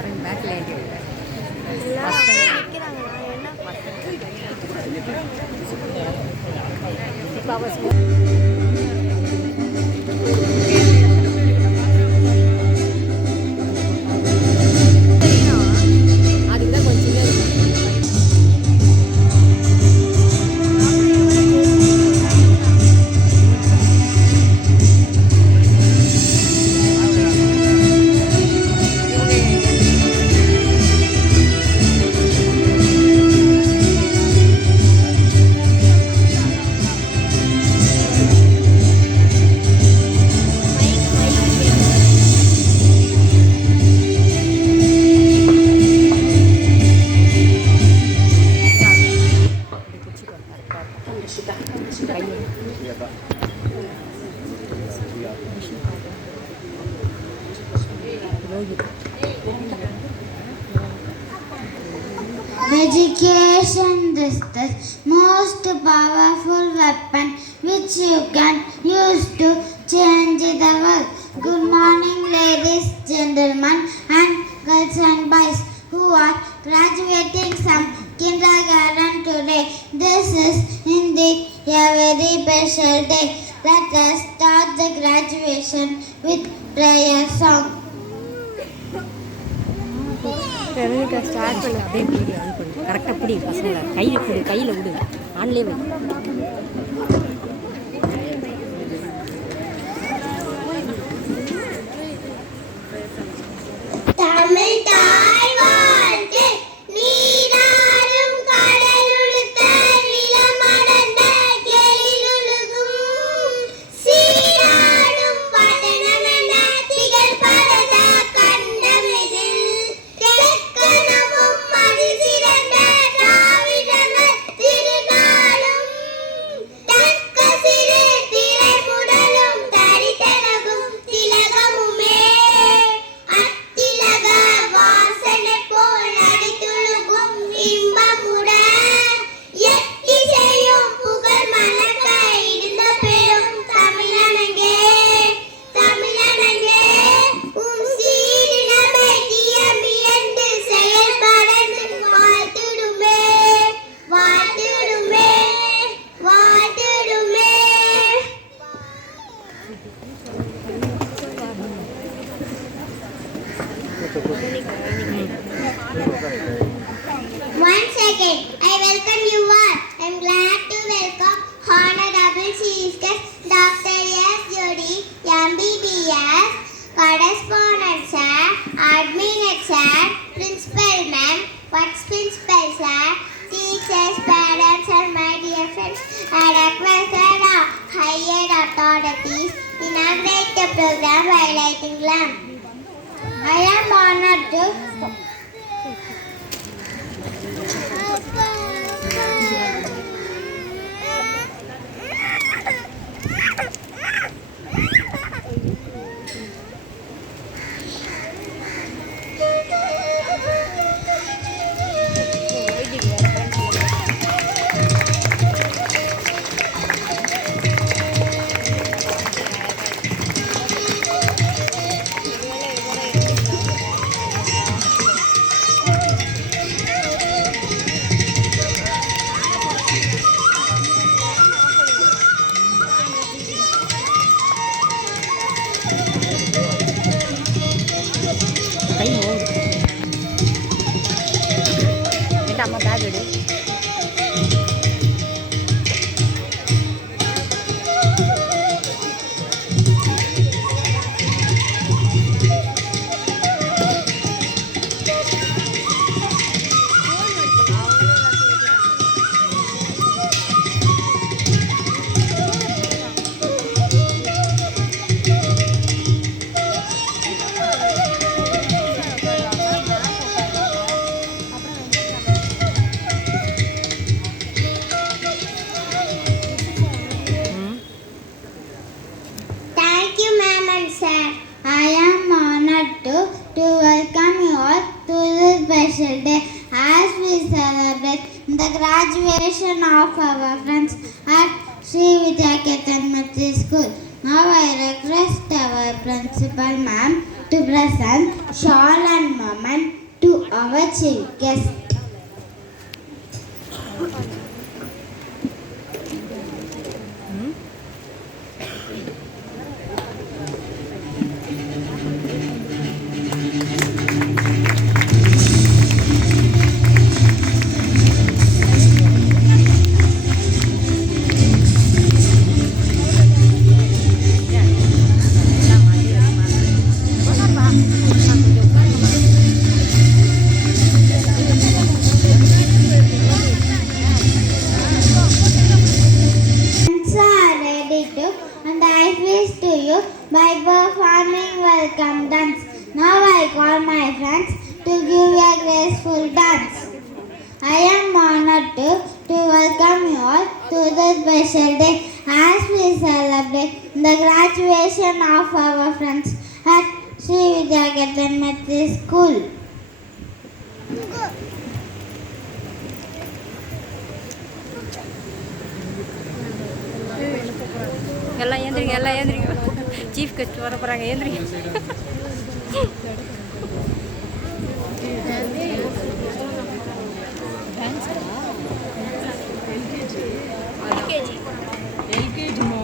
எல்லாரும் பேக்கில் ஏற்றிடுங்க. அதுக்குதான் கொஞ்சம் Education is the most powerful weapon which you can use to change the world. Good morning, ladies, gentlemen, and girls and boys who are graduating from kindergarten today. This is indeed a very special day. Let us start the graduation with prayer song. Start பண்ண அப்படியே video on பண்ணு. கரெக்டாக பிடி பசங்களை கையில் விடு ஆன்லேயே வை. தமிழ் தாய் வாழ்த்து நீராறும் கடலுடுத்த நிலமடர்ந்த கெளிலுலகும் சீராடும் பட்டணமென திகழ் பரத கண்டமிதில் தெக்கனமும் அதில் சிறந்த திராவிடர் திருநாளும் தக்க சிறு திரைமுடலும் தரித்தனகும் திலகமுமே அத்திலக வாசனை போல் அடித்துழுகும் இன்பமுட எத்திசையும் புகழ் மணக்க இருந்த பெரும் தமிழனங்கே தமிழனங்கே உம் சீரினமை தியமியந்து செயல்படந்து வாழ்த்திடுமே வாழ்த்திடுமே வாழ்த்திடுமே. Once again, I welcome you all. I am glad to welcome Honorable Chief Guest Dr. S. Jodi, MBBS, Correspondent Sir, Admin Sir, Principal Ma'am, Vice Principal Sir, teachers, parents and my dear friends, I request our higher authorities inaugurate the program by lighting lamp. I am honored to கை ஓடு என்கிட்ட அம்மா back எடு. special day as we celebrate the graduation of our friends at Sri Vidya Ketan School. Now I request our principal ma'am to present shawl and moment to our chief guest. And I wish to you by performing welcome dance. Now I call my friends to give a graceful dance. I am honored to welcome you all to this special day as we celebrate the graduation of our friends at Sri Vidyaketan Methodist School. எல்லாம் ஏந்திரிங்க chief guest வர போகிறாங்க ஏந்திரிங்க எல்கேஜிமா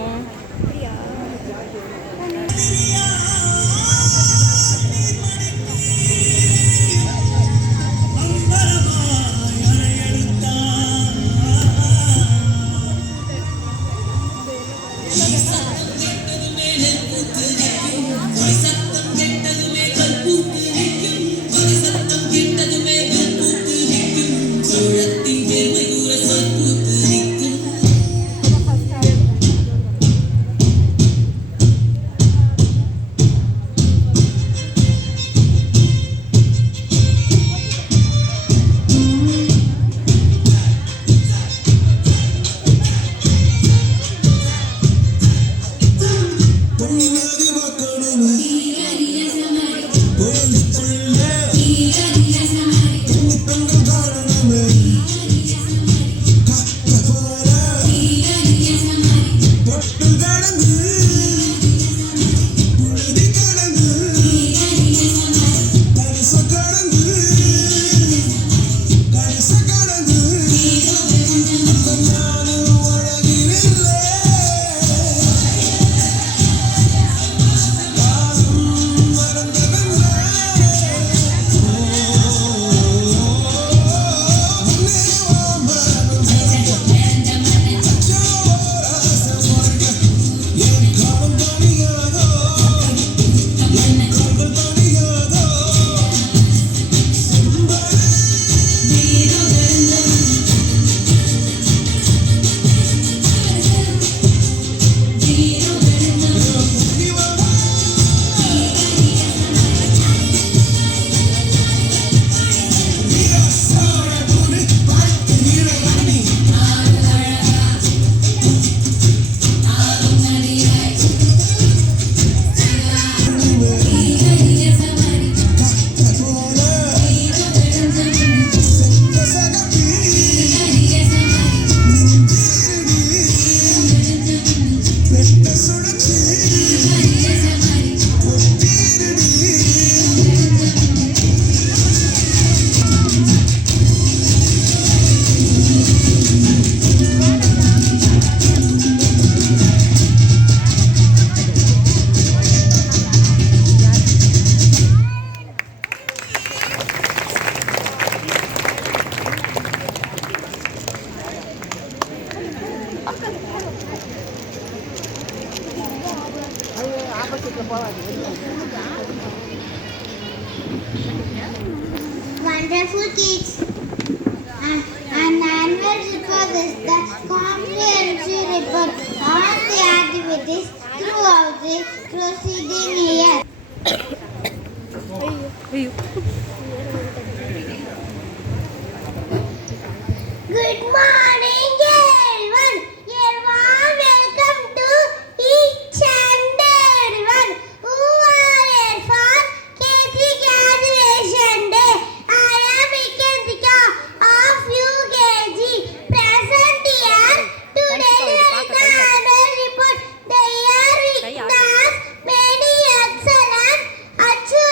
Wonderful kids. An annual report is the comprehensive report on the activities throughout the preceding year. Good morning, everyone. A warm welcome to each and everyone who are here for KG graduation day. I am Ikendika of UKG, present here to deliver the annual report. The year witnessed many excellent achievements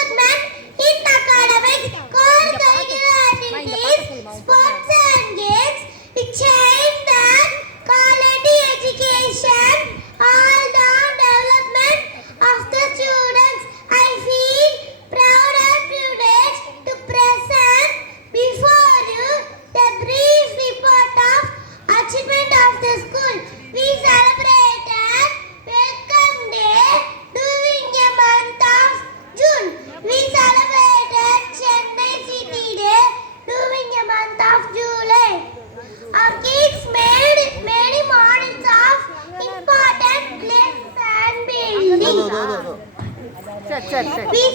We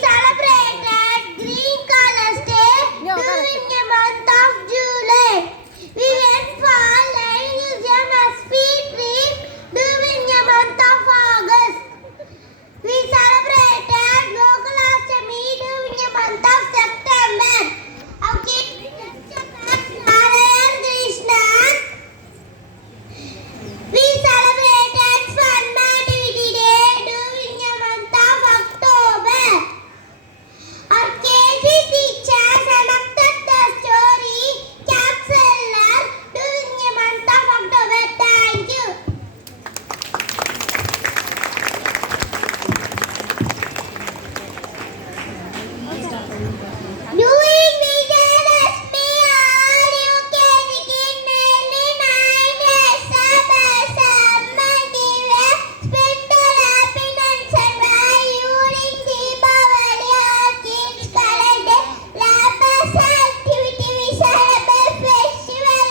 celebrated Green Colors Day during the month of July. We went for Lion Museum as field trip during the month of August. We celebrated Gokulashtami during the month of September. Okay, Narayan Krishna. We celebrated Fun Activity Day during the month of October. Our KG teachers enacted the story Capsular during the month of October. Thank you. Doing Vijayalakshmi all you can begin nearly 9 years spiritual happiness and why during Deepavali our kids collected lapis activity we celebrate festival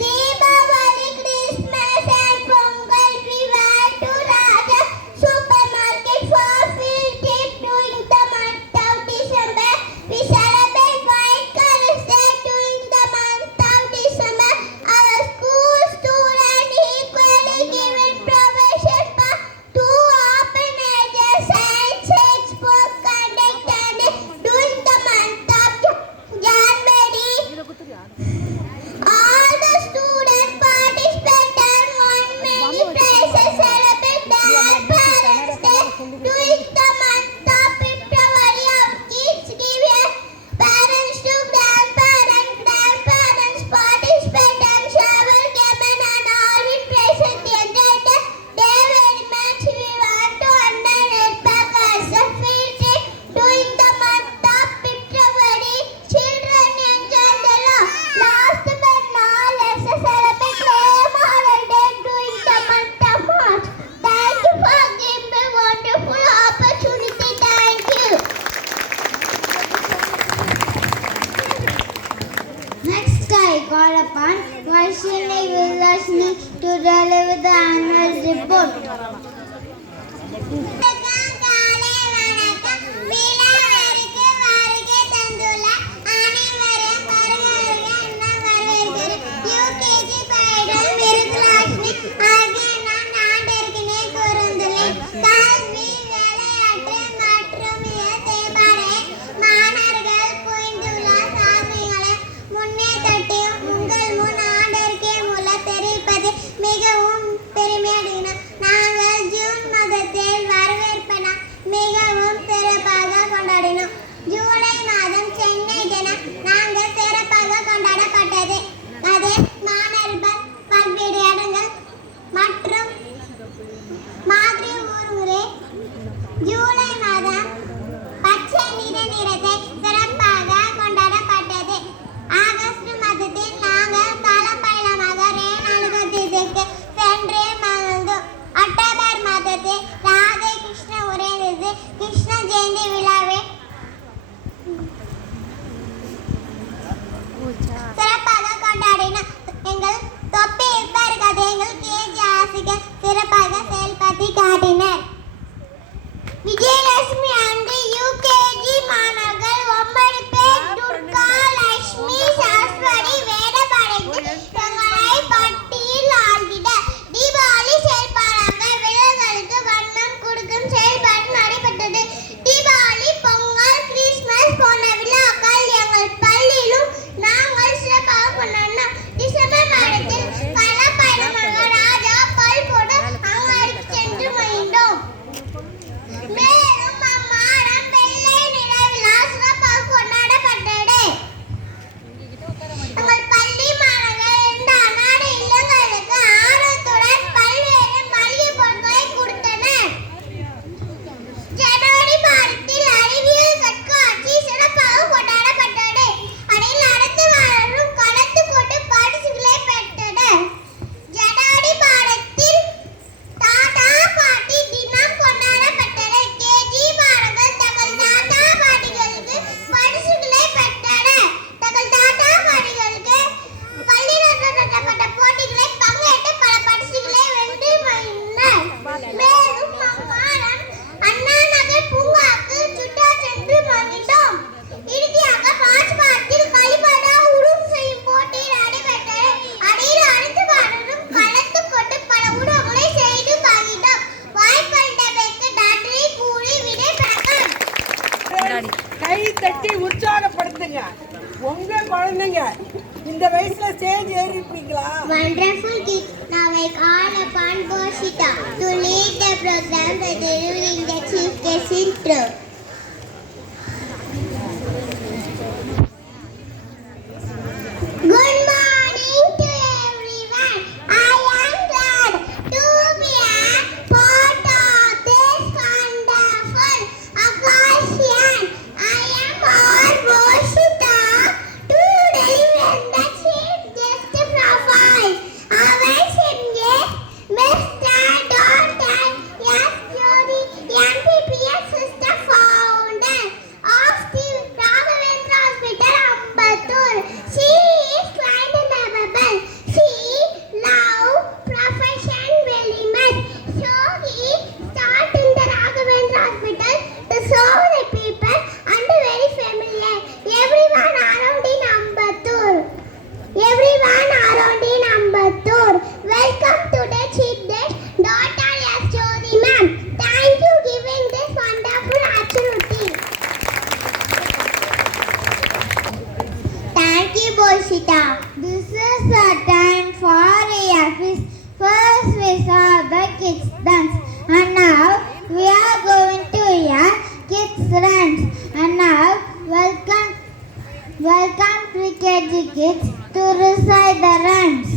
Deepavali, Christmas and Pongal we went to Raja supermarket for field trip during the month of December. We celebrate White Colors Day during the month of December. Our school students equally given provision for 2 open air science expos conducted during the month of January. All the students participated won many prizes. Celebrate their Parents Day during the month of February. Our kids give a parents to grandparents. Grandparents participate and shower given and all with prizes. They enjoyed the day very much. We want to underline as a field trip during the month of February. Children enjoy the last but not least celebrate Memorial Day during the month of March. Thank you for giving me wonderful opportunity. Thank you. Next, I call upon Vaishali Villashni to deliver the annual report. காலை வணக்கம். விழாவிற்கு வருகை தந்துள்ள அனைவரையும் வருக என வரவேற்கிறேன். UKG பயிலும் விருதுலட்சுமி ஆகிய நான் ஆண்டிற்கினை கூர்ந்துள்ளேன். கல்வி, விளையாட்டு மற்றும் செயல்பாடு மாணவர்கள் புரிந்துள்ள சாதனைகளை முன்னேற்றத்தை உங்கள் முன் ஆண்டிற்கு மூலம் தெரிவிப்பது மிகவும் பெருமையடைகிறேன். நாங்கள் சொல்றீங்க? உங்க குழந்தைங்க இந்த வயசுல ஸ்டேஜ் ஏறி இருப்பீங்களா? Wonderful kids. Now I call upon Boshita to lead the program by delivering the chief guest intro. Good morning to everyone. I am glad to be a part of this wonderful occasion. I am all Boshita to deliver the chief guest profile. Our chief guest, Mr. Dr. S. Jodi, MPPS sister founder of the Raghavendra Hospital, Ambattur. She is quite lovable. She loves profession very much. So he started in the Raghavendra Hospital to serve the people and very familiar. Everyone around in Ambattur. Everyone around in Ambattur. Welcome to the chief guest, Dr. S. Jodi ma'am. Thank you giving this wonderful opportunity. Thank you, Boshita. This is the time for Riyafi's first we saw the kids dance, and now we are going to hear kids dance. And now welcome pre-KG kids to recite the rhymes.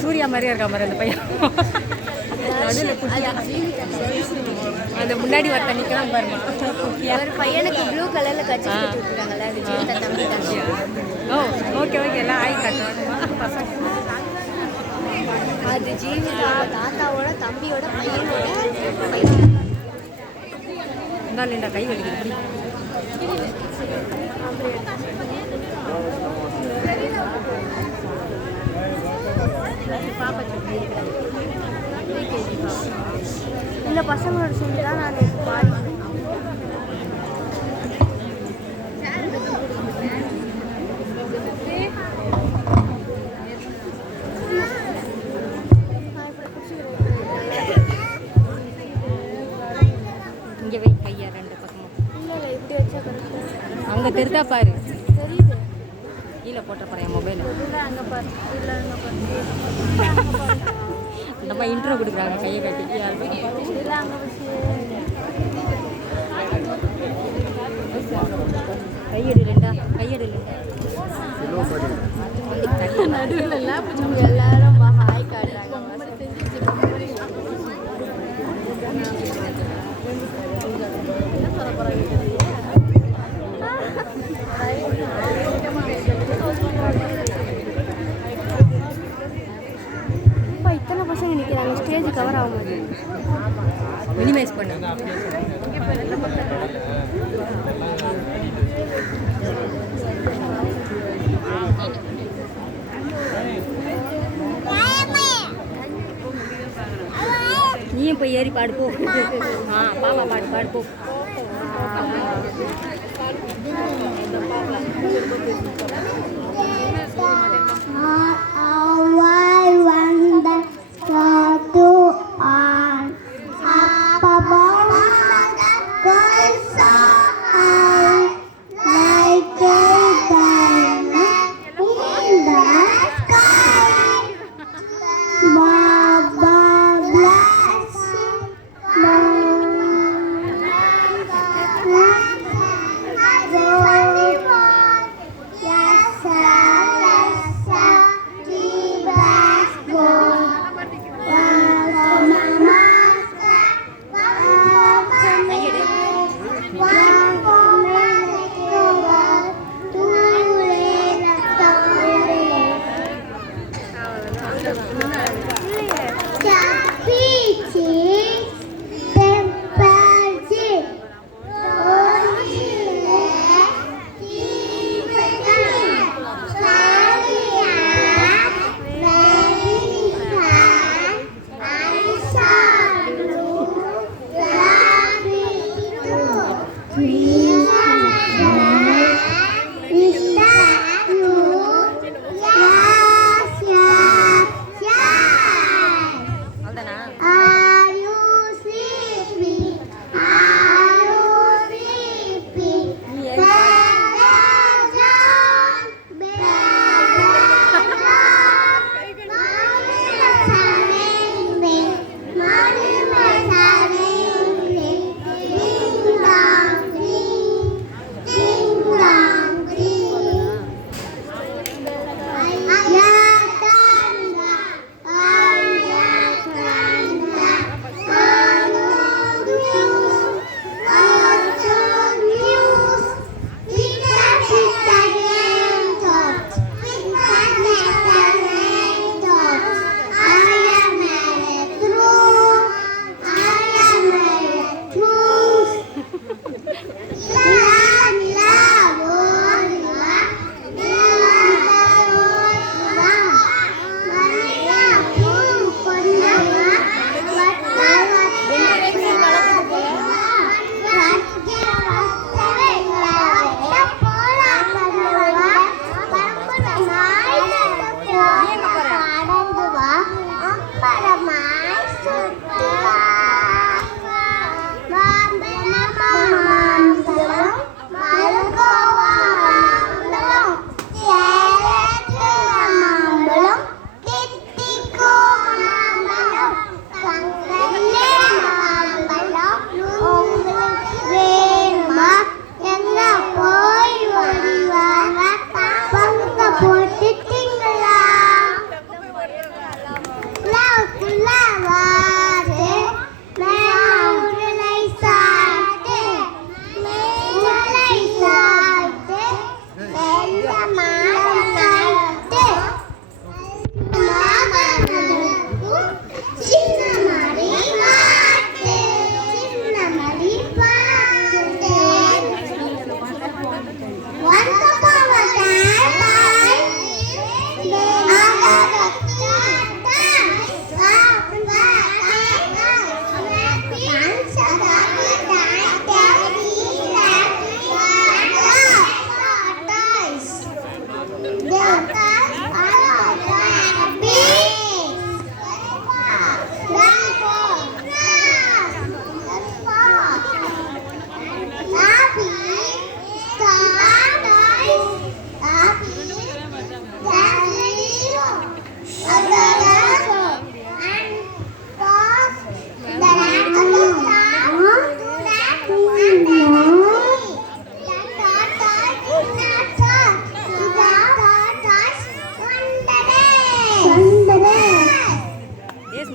Surya மாதிரியே இருக்கா மாதிரி அந்த பையன் நடுவில் குட்டியா அந்த முன்னாடி வர நிற்கலாம் பாருமா ஒரு பையனுக்கு ப்ளூ கலர்ல கட்சி கட்டி விட்டுருக்காங்கல்ல அது ஜீவிதா தம்பி கட்சி ஓ ஓகே ஓகே எல்லாம் ஆய் காட்டுவாங்கம்மா பசங்க அது ஜீவிதா தாத்தாவோட தம்பியோட பையனோட பையன் இருந்தாலும் கை வலிக்குது பாப்பா சொல்லி இந்த பசங்களோட சொல்லி தான் நான் பாடினேன். இங்கே வை கையா ரெண்டு பக்கமும் இல்லை இல்லை இப்படி வச்சா கரெக்டாக அங்கே தெரிதா பாரு தெரியுது. கீழே போட்ட போகிறேன் என் மொபைல் இல்லை அங்கே பாரு இல்லை அங்கே பாரு நம்ம இன்ட்ரோ கொடுக்குறாங்க கையை கட்டி இல்லை அங்கே வச்சு கையெடு இல்லைண்டா கையெடு நடுவில் எல்லாரும் ஹாய் காட்டுறாங்க. இப்போ இத்தனை பசங்க நிற்கிறாங்க, ஸ்டேஜ் கவர் ஆக மாட்டேங்குது. மினிமைஸ் பண்ணு நீயும் போய் ஏறி பாடு போ பாப்பா பாடு போ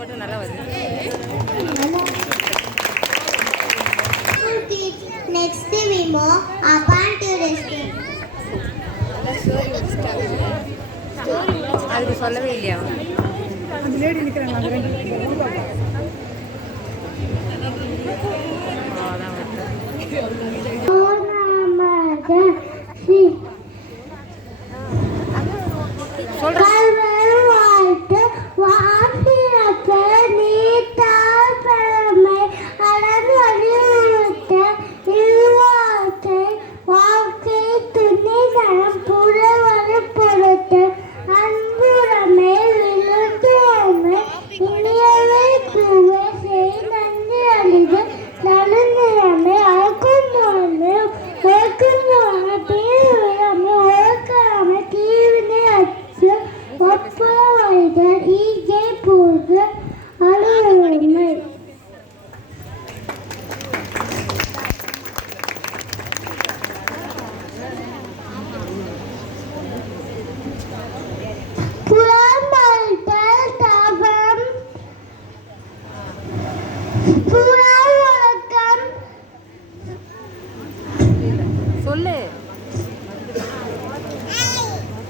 சத்தம் நல்லா வருது. Next we move upon to rescue. அதுக்கு சொல்லவே இல்லையா? அந்த லேடி நிற்கிறாங்க அந்த ரெண்டு அதான் சொல்லு.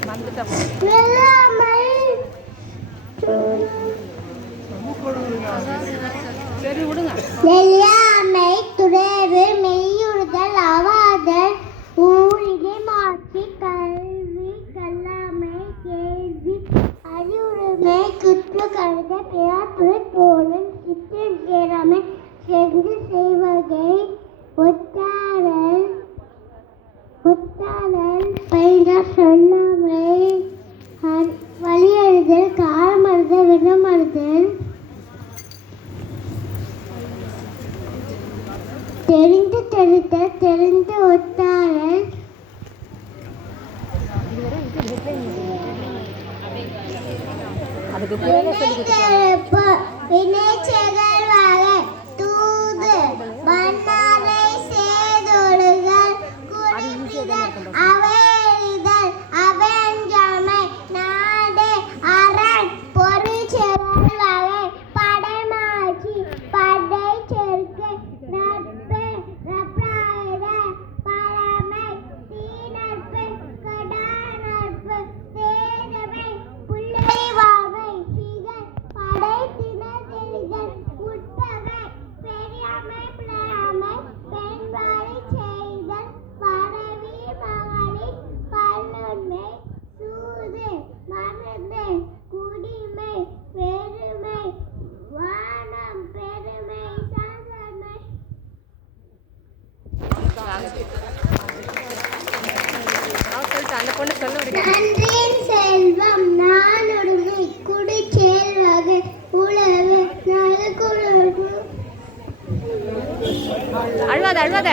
வந்துட்டோம். சரி விடுங்க. வெள்ளாமை துறைவு மெய்யுறுதல் அவாதல் ஊழிகை மாற்றி கல்வி கல்லாமை கேள்வி அறிவுரிமை குற்று கருத பிறாத்துறை போலும் சிற்றில் சேராமை சென்று செய்வகை ஒத்தாரல் பயின்ற சொல்லாமை வழியறிதல் காலமறுதல் விடமறுதல் தெரிந்து தெளித்தல் தெரிந்து ஒத்தாரல் அதுக்கு பிறகு வினைச்செகழ்வாக தூது மன்னாரை சேதொழுகள் குறிப்பிதழ் அவையறிதல் அவெஞ்சாமை நாடு அரண் பொருட்செகழ்வாக படைமாட்சி படை சேர்க்கை நட்பு ரப்ராயுத பழமை தீநட்பு கடா நட்பு தேதமை புள்ளை வாழ்வை சிகர் படை திணறிகள் உட்பகை பெரியாமை பிழையாமை பெண்வாழி செய்தல் பரவி மகளிர் பல்லுண்மை சூது மருந்து குடிமை பெருமை வானம் பெருமை சாதனை சொல்லிட்டு அந்த பொண்ணு சொல்ல விடுங்க. நன்றின் செல்வம் நாளுடைமை குடிச்சேர்வகை உழவு நல்குழவு அழுவாத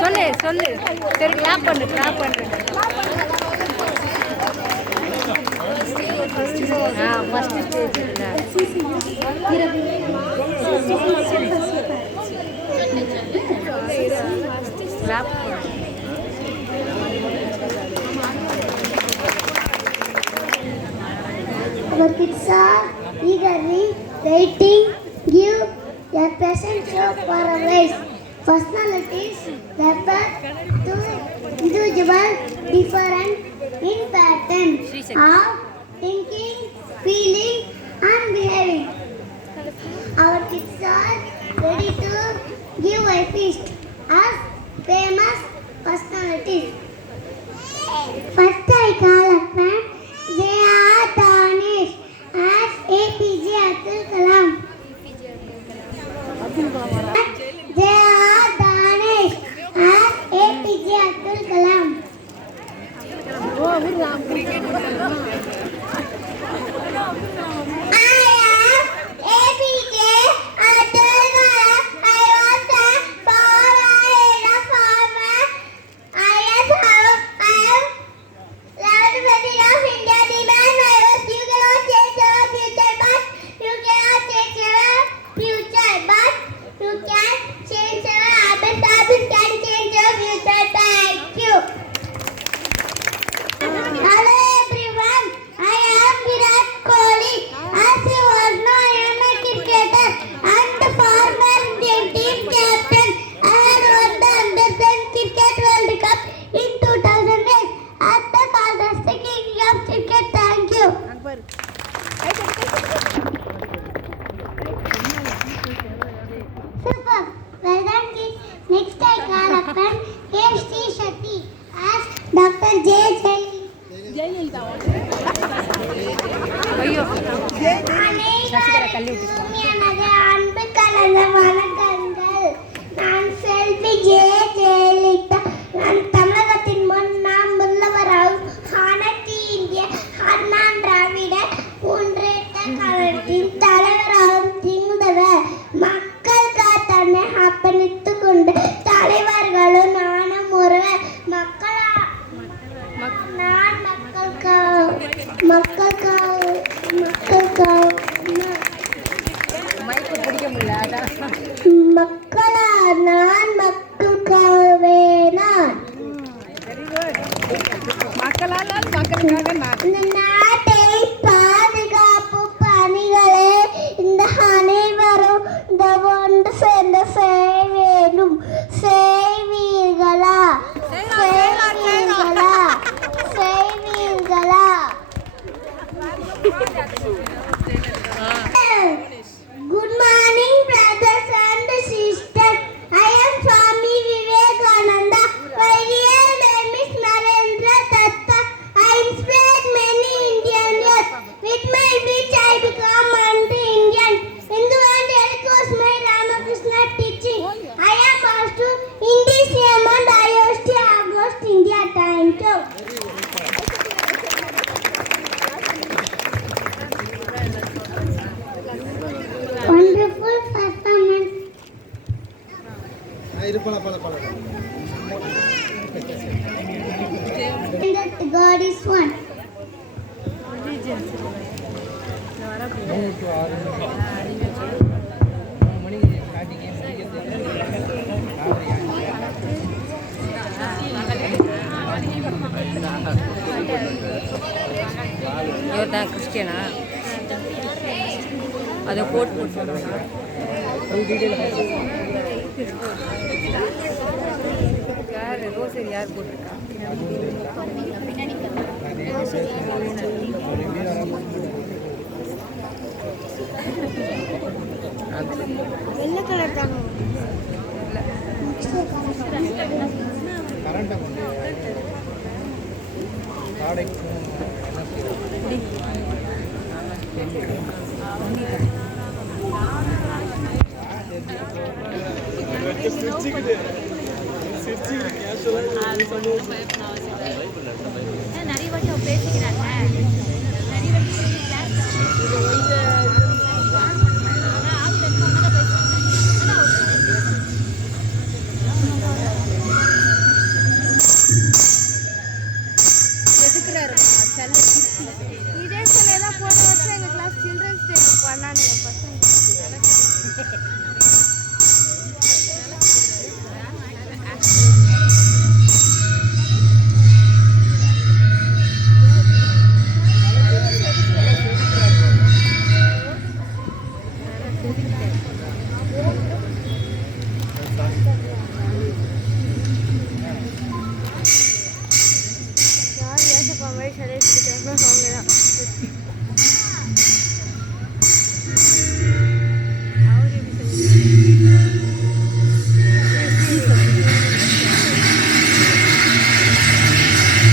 சொல்லு சொல்லு. சரி கிளாப் பண்ணு. ஃபர்ஸ்ட் ஸ்டேஜ் கிளாப் பண்ணு. Our kids are eagerly waiting, give their present show for a race. Personalities refer to individual different in pattern of thinking, feeling and behaving. Our kids are ready to give a feast as famous personalities. First I call upon they are tarnished as APJ Abdul Kalam. They are tarnished as APJ Abdul Kalam. Sasikala தள்ளி விட்டுக்கலாம். எனது அன்பு கலந்த வணக்கங்கள். நான் செல்வி ஜெயலலிதா. நான் தமிழகத்தின் முன்னாள் முதல்வராகவும் அனைத்து இந்திய அண்ணா திராவிட முன்னேற்ற கழகத்தின் தலைவராகவும் திகழ்ந்தவர். மக்களுக்காக தன்னை அர்ப்பணித்துக் கொண்ட தலைவர்களும் நானும் ஒருவர். நான் மக்களுக்காக மைக்கு பிடிக்க முடியல அதான். மக்களா நான் மக்களுக்காகவே நான் மக்களால் மக்களுக்காக நான். இந்த நாட்டை பாதுகாப்பு பணிகளை இந்த அனைவரும் இந்த ஒன்று சேர்ந்து செய்ய வேண்டும். செய்வீர்களா? Good morning, brothers and sisters. I am Swami Vivekananda. My real name is Narendra Datta. I inspired many Indian youth. With my reach, I become anti-Indian. Hindu and Erik was my Ramakrishna teaching. I am Master in this name and I used to August India time too. Wonderful performance. That God is one. இவர் தான் கிறிஸ்டியனா? அதை போட்டு யார் rosary யார் போட்டிருக்கா? வெள்ளை colour தான். நிறைய வாட்டி பேசிக்கிறாங்க. இதே சில தான் போன வருஷம் எங்கள் கிளாஸ் சில்ட்ரன்ஸ் டேக்கு பண்ணானுங்க பசங்க.